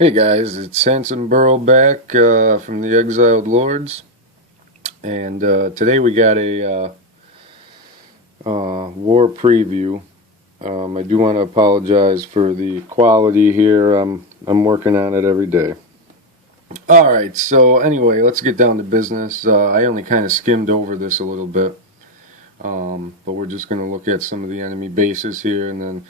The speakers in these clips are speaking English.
Hey guys, it's Handsome Burl back from the Exiled Lords, and today we got a war preview. I do want to apologize for the quality here. I'm working on it every day. All right, so anyway, let's get down to business. I only kind of skimmed over this a little bit, but we're just going to look at some of the enemy bases here, and then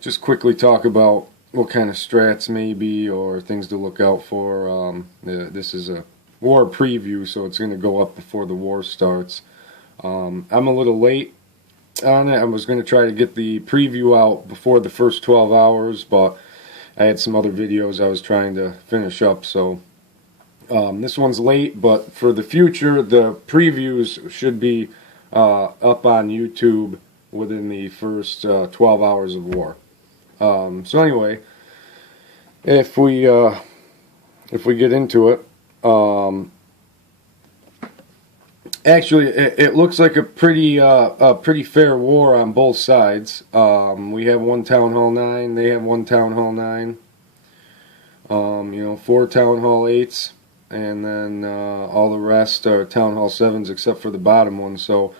just quickly talk about what kind of strats maybe or things to look out for. This is a war preview, so it's going to go up before the war starts. I'm a little late on it. I was going to try to get the preview out before the first 12 hours, but I had some other videos I was trying to finish up, so this one's late, but for the future, the previews should be up on YouTube within the first 12 hours of war. So anyway, if we get into it, actually it looks like a pretty fair war on both sides. We have one Town Hall 9, they have one Town Hall 9. 4 Town Hall 8s, and then all the rest are Town Hall 7s except for the bottom one. So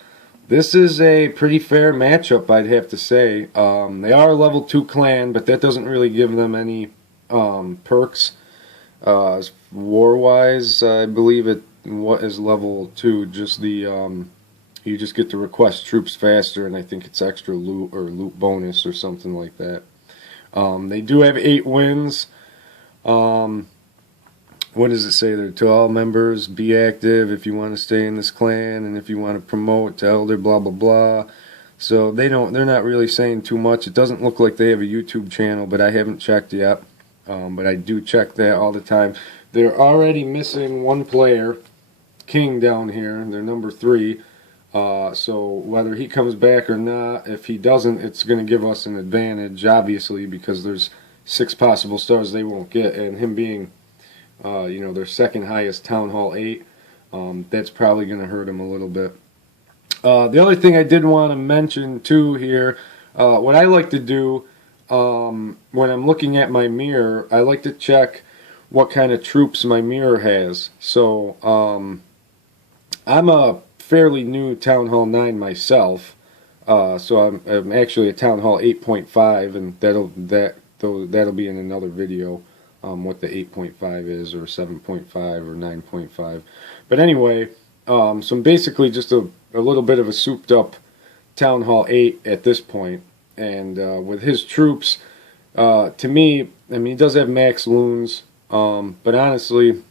this is a pretty fair matchup, I'd have to say. They are a level 2 clan, but that doesn't really give them any perks. War-wise, I believe what is level 2, just the you just get to request troops faster, and I think it's extra loot or loot bonus or something like that. They do have 8 wins. What does it say there? To all members, be active if you want to stay in this clan, and if you want to promote to elder, blah blah blah. So they're not really saying too much. It doesn't look like they have a YouTube channel, but I haven't checked yet. But I do check that all the time. They're already missing one player, King, down here. They're number 3. So whether he comes back or not, if he doesn't, it's going to give us an advantage, obviously, because there's 6 possible stars they won't get, and him being their second highest Town Hall 8, that's probably going to hurt him a little bit. The other thing I did want to mention too here, what I like to do when I'm looking at my mirror, I like to check what kind of troops my mirror has. So I'm a fairly new Town Hall 9 myself, so I'm actually a Town Hall 8.5, and that'll be in another video. What the 8.5 is, or 7.5, or 9.5. But anyway, so I'm basically just a little bit of a souped up Town Hall 8 at this point. And with his troops, to me, I mean, he does have max loons, but honestly,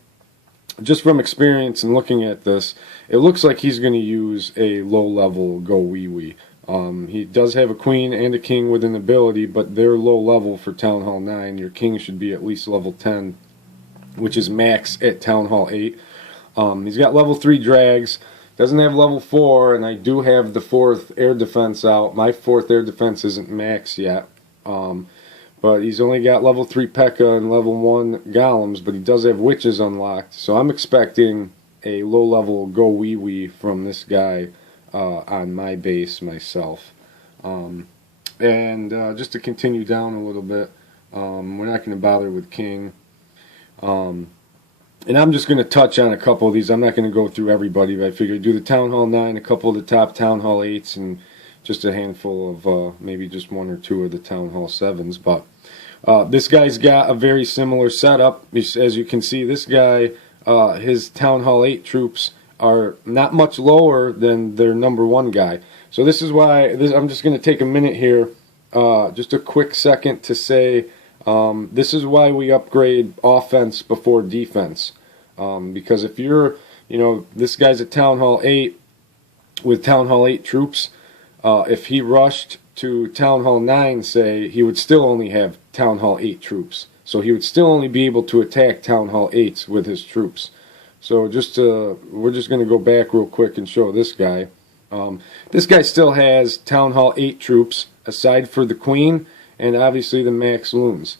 just from experience and looking at this, it looks like he's going to use a low level go wee wee. He does have a queen and a king with an ability, but they're low level for Town Hall 9. Your king should be at least level 10, which is max at Town Hall 8. He's got level 3 drags, doesn't have level 4, and I do have the 4th air defense out. My 4th air defense isn't max yet, but he's only got level 3 P.E.K.K.A. and level 1 golems, but he does have witches unlocked, so I'm expecting a low level go wee wee from this guy on my base myself. And just to continue down a little bit, we're not going to bother with King. And I'm just going to touch on a couple of these. I'm not going to go through everybody, but I figured do the Town Hall 9, a couple of the top Town Hall 8s, and just a handful of maybe just 1 or 2 of the Town Hall 7s. But this guy's got a very similar setup. As you can see, this guy, his Town Hall 8 troops are not much lower than their number 1 guy. So this is why I'm just going to take a minute here, just a quick second to say this is why we upgrade offense before defense. Because if you're, this guy's at Town Hall 8 with Town Hall 8 troops, if he rushed to Town Hall 9, say, he would still only have Town Hall 8 troops. So he would still only be able to attack Town Hall 8s with his troops. So we're just going to go back real quick and show this guy. This guy still has Town Hall 8 troops, aside for the Queen, and obviously the max loons.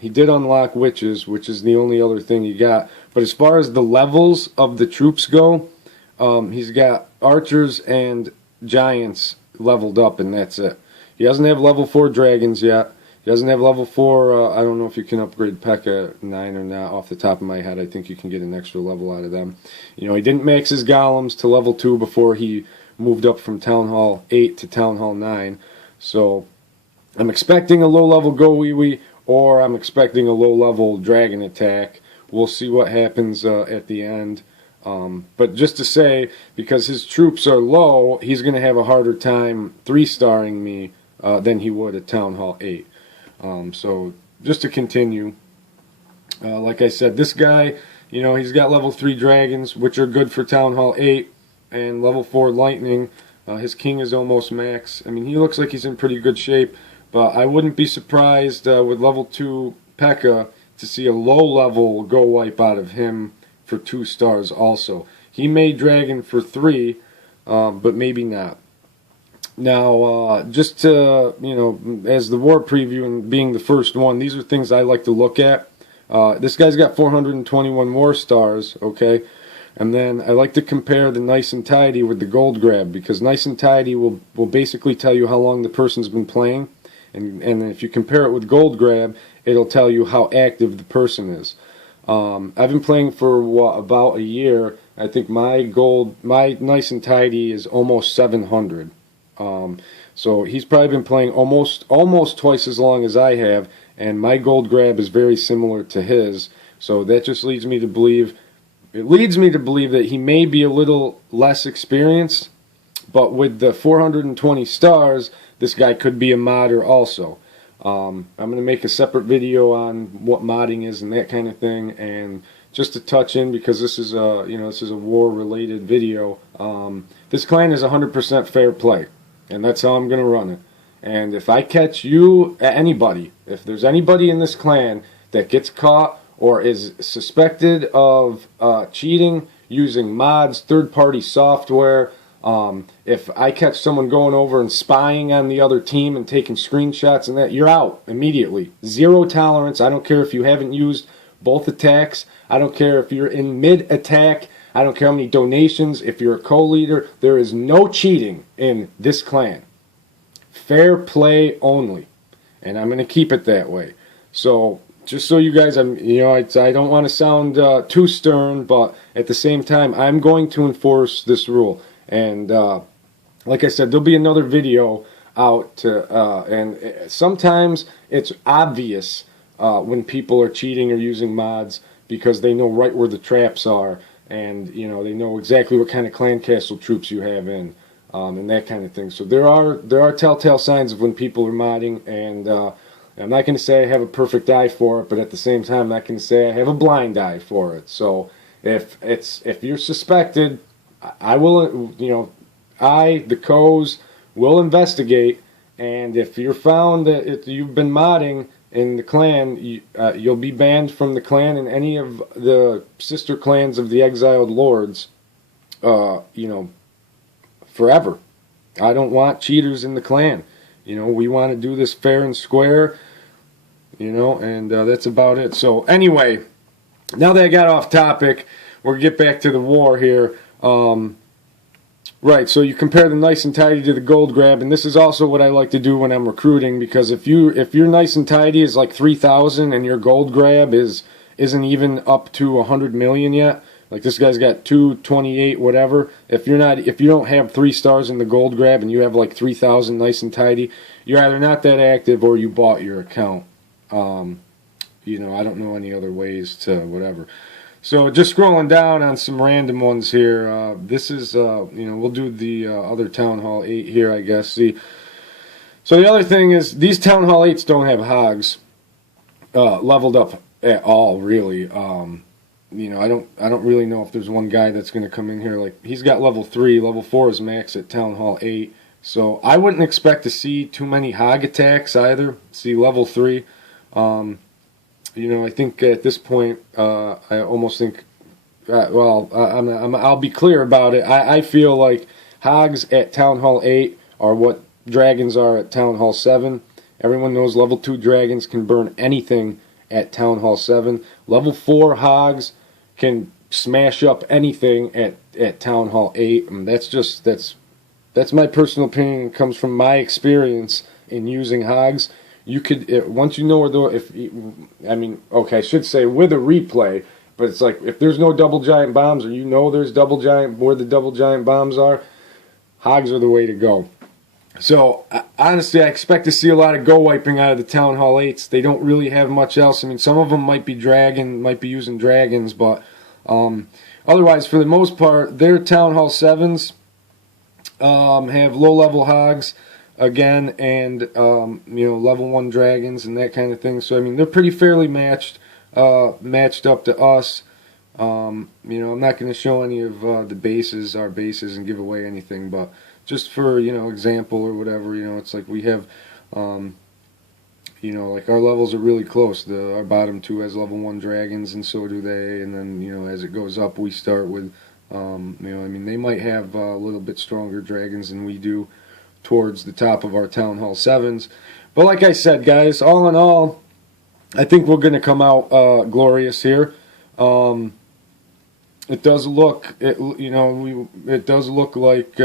He did unlock witches, which is the only other thing he got. But as far as the levels of the troops go, he's got archers and giants leveled up, and that's it. He doesn't have level 4 dragons yet. He doesn't have level 4. I don't know if you can upgrade P.E.K.K.A 9 or not off the top of my head. I think you can get an extra level out of them. You know, he didn't max his golems to level 2 before he moved up from Town Hall 8 to Town Hall 9. So I'm expecting a low-level Go Wee Wee, or I'm expecting a low-level Dragon attack. We'll see what happens at the end. But just to say, because his troops are low, he's going to have a harder time 3-starring me than he would at Town Hall 8. So just to continue, like I said, this guy, you know, he's got level 3 dragons, which are good for Town Hall 8, and level 4 lightning. His king is almost max. I mean, he looks like he's in pretty good shape, but I wouldn't be surprised with level 2 P.E.K.K.A to see a low level go wipe out of him for 2 stars also. He made dragon for 3, but maybe not. Now, just to, you know, as the war preview and being the first one, these are things I like to look at. This guy's got 421 war stars, okay? And then I like to compare the nice and tidy with the gold grab, because nice and tidy will basically tell you how long the person's been playing. And if you compare it with gold grab, it'll tell you how active the person is. I've been playing for, about a year. I think my nice and tidy is almost 700. So he's probably been playing almost twice as long as I have, and my gold grab is very similar to his. So that just leads me to believe, that he may be a little less experienced, but with the 420 stars, this guy could be a modder also. I'm going to make a separate video on what modding is and that kind of thing, and just to touch in, because this is a, you know, this is a war-related video. This clan is 100% fair play, and that's how I'm going to run it. And if I catch you, anybody, if there's anybody in this clan that gets caught or is suspected of cheating using mods, third-party software, if I catch someone going over and spying on the other team and taking screenshots and that, you're out immediately. 0 tolerance. I don't care if you haven't used both attacks. I don't care if you're in mid-attack. I don't care how many donations. If you're a co-leader, there is no cheating in this clan. Fair play only. And I'm going to keep it that way. So, just so you guys, I don't want to sound too stern, but at the same time, I'm going to enforce this rule. And like I said, there'll be another video out, and sometimes it's obvious when people are cheating or using mods, because they know right where the traps are, and you know, they know exactly what kind of clan castle troops you have in, and that kind of thing. So there are telltale signs of when people are modding, and I'm not going to say I have a perfect eye for it, but at the same time, I'm not going to say I have a blind eye for it. So if you're suspected, I will, you know, the co's will investigate, and if you're found that you've been modding in the clan, you'll be banned from the clan and any of the sister clans of the exiled lords, you know, forever. I don't want cheaters in the clan. You know, we want to do this fair and square, you know, and that's about it. So anyway, now that I got off topic, we'll get back to the war here. Right, so you compare the nice and tidy to the gold grab, and this is also what I like to do when I'm recruiting, because if your nice and tidy is like 3,000 and your gold grab isn't even up to 100 million yet, like this guy's got 228 whatever, if you don't have 3 stars in the gold grab and you have like 3,000 nice and tidy, you're either not that active or you bought your account. You know, I don't know any other ways to whatever. So just scrolling down on some random ones here. This is, you know, we'll do the other Town Hall 8 here, I guess. See, so the other thing is these Town Hall 8s don't have hogs leveled up at all, really. You know, I don't really know if there's one guy that's going to come in here. Like, he's got level 3, level 4 is max at Town Hall 8. So I wouldn't expect to see too many hog attacks either. See, level 3. You know, I think at this point, I almost think, well, I'll be clear about it. I feel like hogs at Town Hall 8 are what dragons are at Town Hall 7. Everyone knows level 2 dragons can burn anything at Town Hall 7. Level 4 hogs can smash up anything at Town Hall 8. And that's my personal opinion. It comes from my experience in using hogs. you could, once you know where okay, I should say with a replay, but it's like, if there's no double giant bombs, or you know there's where the double giant bombs are, hogs are the way to go. So, honestly, I expect to see a lot of go wiping out of the Town Hall 8s. They don't really have much else. I mean, some of them might be using dragons, but otherwise, for the most part, their Town Hall 7s have low-level hogs, again, and, level 1 dragons and that kind of thing. So, I mean, they're pretty fairly matched up to us. I'm not going to show any of our bases, and give away anything, but just for, example or whatever, it's like we have, like our levels are really close. Our bottom 2 has level 1 dragons, and so do they, and then, as it goes up, we start with, they might have a little bit stronger dragons than we do towards the top of our Town Hall 7s. But like I said, guys, all in all, I think we're going to come out glorious here. It does look, it does look like,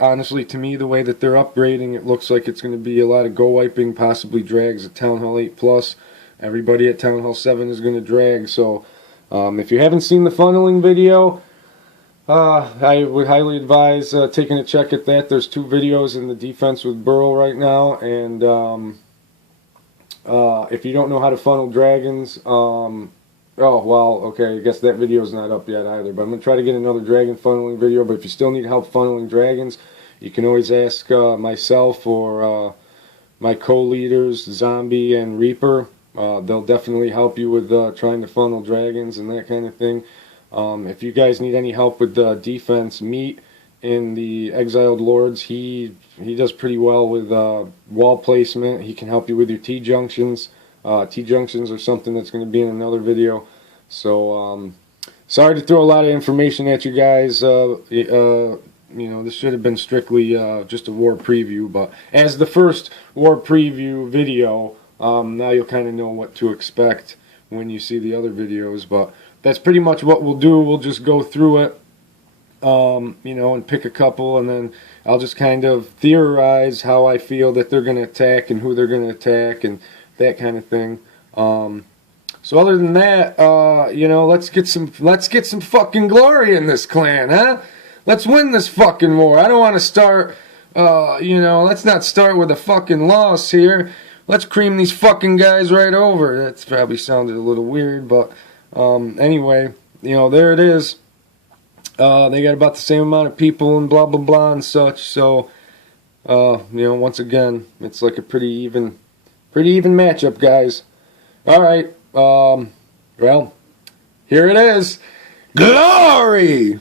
honestly, to me, the way that they're upgrading, it looks like it's going to be a lot of go wiping, possibly drags at Town Hall 8 plus. Everybody at Town Hall 7 is going to drag. So, if you haven't seen the funneling video, I would highly advise taking a check at that. There's 2 videos in the defense with Burl right now, and if you don't know how to funnel dragons, oh, well, okay, I guess that video's not up yet either, but I'm going to try to get another dragon funneling video. But if you still need help funneling dragons, you can always ask myself or my co-leaders, Zombie and Reaper. They'll definitely help you with trying to funnel dragons and that kind of thing. If you guys need any help with defense, Meat in the Exiled Lords, he does pretty well with wall placement. He can help you with your T-junctions. T-junctions are something that's going to be in another video. So, sorry to throw a lot of information at you guys. This should have been strictly just a war preview, but as the first war preview video, now you'll kind of know what to expect when you see the other videos. But that's pretty much what we'll do. We'll just go through it, and pick a couple, and then I'll just kind of theorize how I feel that they're going to attack and who they're going to attack and that kind of thing. So other than that, let's get some fucking glory in this clan, huh? Let's win this fucking war. I don't want to start, let's not start with a fucking loss here. Let's cream these fucking guys right over. That's probably sounded a little weird, but anyway, there it is. They got about the same amount of people and blah blah blah and such. So, once again, it's like a pretty even matchup, guys. All right. Well, here it is. Glory!